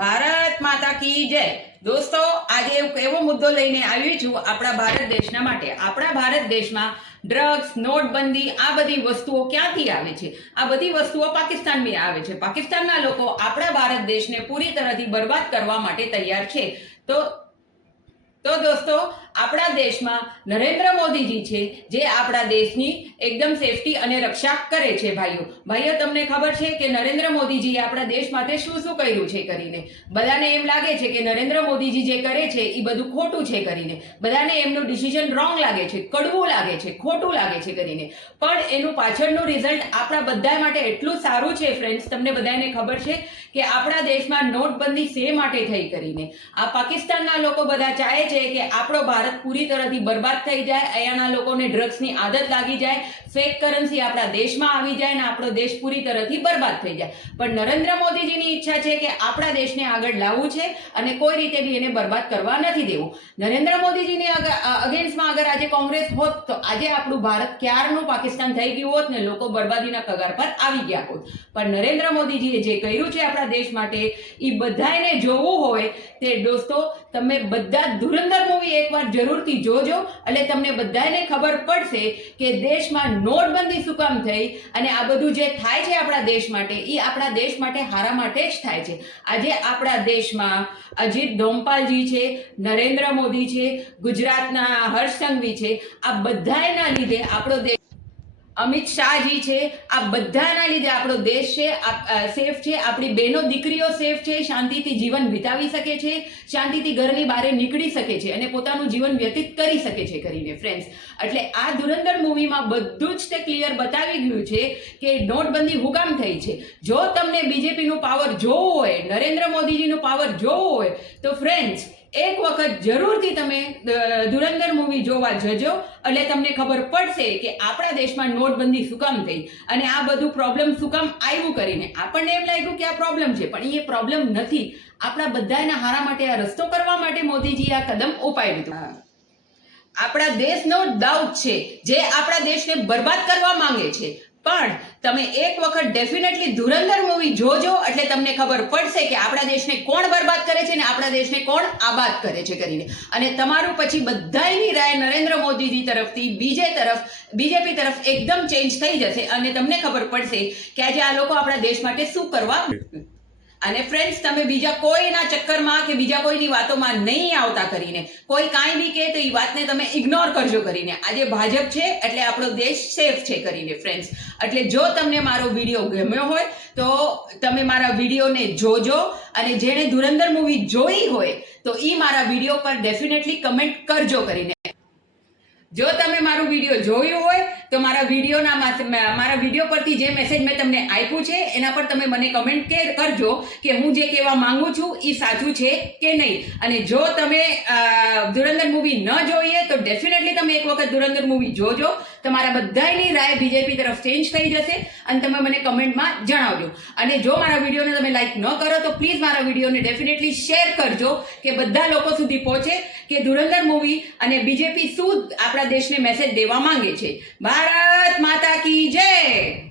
ભારત માતા કી જય। દોસ્તો, આજે એવો મુદ્દો લઈને આવી છું આપણા ભારત દેશના માટે। આપણા ભારત દેશમાં ડ્રગ્સ, નોટબંધી, આ બધી વસ્તુઓ ક્યાંથી આવે છે? આ બધી વસ્તુઓ પાકિસ્તાનથી આવે છે। પાકિસ્તાનના લોકો આપણા ભારત દેશને પૂરી તરહથી બરબાદ કરવા માટે તૈયાર છે। તો દોસ્તો, આપણા દેશમાં નરેન્દ્ર મોદીજી છે, જે આપણા દેશની એકદમ સેફટી અને રક્ષા કરે છે। ભાઈઓ, તમને ખબર છે કે નરેન્દ્ર મોદીજીએ આપણા દેશ માટે શું શું કર્યું છે કરીને? બધાને એમ લાગે છે કે નરેન્દ્ર મોદીજી જે કરે છે એ બધું ખોટું છે કરીને, બધાને એમનું ડિસિઝન રોંગ લાગે છે, કડવું લાગે છે, ખોટું લાગે છે કરીને, પણ એનું પાછળનું રિઝલ્ટ આપણા બધા માટે એટલું સારું છે ફ્રેન્ડ્સ। તમને બધાને ખબર છે કે આપણા દેશમાં નોટબંધી શા માટે થઈ કરીને? આ પાકિસ્તાનના લોકો બધા ચાહે છે કે આપણો ભારત પૂરી તરહથી બરબાદ થઈ જાય, અહીંયાના લોકોને ડ્રગ્સની આદત લાગી જાય, ફેક કરન્સી આપણા દેશમાં આવી જાય અને આપણો દેશ પૂરી તરહથી બરબાદ થઈ જાય। પણ નરેન્દ્ર મોદીજીની ઈચ્છા છે કે આપણા દેશને આગળ લાવવું છે અને કોઈ રીતે બી એને બરબાદ કરવા નથી દેવું। નરેન્દ્ર મોદીજીની અગેન્સ્ટમાં અગર આજે કોંગ્રેસ હોત તો આજે આપણું ભારત ક્યારનું પાકિસ્તાન થઈ ગયું હોત ને લોકો બરબાદીના કગાર પર આવી ગયા હોત। પણ નરેન્દ્ર મોદીજીએ જે કર્યું છે આપણા દેશ માટે એ બધાને જોવું હોય તે દોસ્તો, તમે બધા ધુરંધર મૂવી એકવાર જરૂરથી જોજો એટલે તમને બધાને ખબર પડશે કે દેશમાં નોટબંધી શું કામ થઈ અને આ બધું જે થાય છે આપણા દેશ માટે એ આપણા દેશ માટે હારા માટે જ થાય છે। આજે આપણા દેશમાં અજીત ડોભાલજી છે, નરેન્દ્ર મોદી છે, ગુજરાતના હર્ષ સંઘવી છે, આ બધાના લીધે આપણો દેશ, અમિત શાહજી છે, આ બધાના લીધે આપણો દેશ છે સેફ છે, આપણી બહેનો દીકરીઓ સેફ છે, શાંતિથી જીવન વિતાવી શકે છે, શાંતિથી ઘરની બહાર નીકળી શકે છે અને પોતાનું જીવન વ્યતીત કરી શકે છે કરીને ફ્રેન્ડ્સ। એટલે આ ધુરંધર મૂવીમાં બધું જ તે ક્લિયર બતાવી ગયું છે કે નોટબંધી હું કામ થઈ છે। જો તમને બીજેપીનું પાવર જોવું હોય, નરેન્દ્ર મોદીજીનું પાવર જોવું હોય તો ફ્રેન્ડ્સ એક વખત જરૂરથી તમે ધુરંધર મૂવી જોવા જજો એટલે તમને ખબર પડશે કે આપણા દેશમાં નોટબંધી શું કામ થઈ અને આ બધું પ્રોબ્લેમ શું કામ આવ્યું કરીને। આપણને એમ લાગ્યું કે આ પ્રોબ્લેમ છે, પણ એ પ્રોબ્લેમ નથી। આપણા બધાના હારા માટે આ રસ્તો કરવા માટે મોદીજીએ આ કદમ ઉપાડ્યું હતું। આપણા દેશનો દાઉદ છે જે આપણા દેશને બરબાદ કરવા માંગે છે, પણ તમે એક વખત ડેફિનેટલી ધુરંધર મૂવી જોજો એટલે તમને ખબર પડશે કે આપણા દેશને કોણ બરબાદ કરે છે ને આપણા દેશને કોણ આબાદ કરે છે કરીને। અને તમારું પછી બધાની રાય નરેન્દ્ર મોદીજી તરફથી બીજેપી તરફ એકદમ ચેન્જ થઈ જશે અને તમને ખબર પડશે કે આજે આ લોકો આપણા દેશ માટે શું કરવા। અને ફ્રેન્ડ્સ, તમે બીજા કોઈના ચક્કરમાં કે બીજા કોઈની વાતોમાં નહીં આવતા કરીને, કોઈ કાંઈ બી કહે તો એ વાતને તમે ઇગ્નોર કરજો કરીને। આજે ભાજપ છે એટલે આપણો દેશ સેફ છે કરીને ફ્રેન્ડ્સ। એટલે જો તમને મારો વિડીયો ગમ્યો હોય તો તમે મારા વિડીયોને જોજો અને જેણે ધુરંધર મૂવી જોઈ હોય તો એ મારા વિડીયો પર ડેફિનેટલી કમેન્ટ કરજો કરીને। જો તમે મારું વિડીયો જોયું હોય તો મારા વિડીયો પરથી જે મેસેજ મેં તમને આપ્યું છે એના પર તમે મને કમેન્ટ કરજો કે હું જે કહેવા માંગુ છું એ સાચું છે કે નહીં। અને જો તમે ધુરંધર મૂવી ન જોઈએ તો ડેફિનેટલી તમે એક વખત ધુરંધર મૂવી જોજો। તમારા બધાની રાય બીજેપી તરફ ચેન્જ થઈ જશે અને તમે મને કમેન્ટમાં જણાવજો। અને જો મારા વિડીયોને તમે લાઈક ન કરો તો પ્લીઝ મારા વિડીયોને ડેફિનેટલી શેર કરજો કે બધા લોકો સુધી પહોંચે કે ધુરંધર મૂવી અને બીજેપી શું આપણા દેશને મેસેજ દેવા માંગે છે। ભારત માતા કી જય।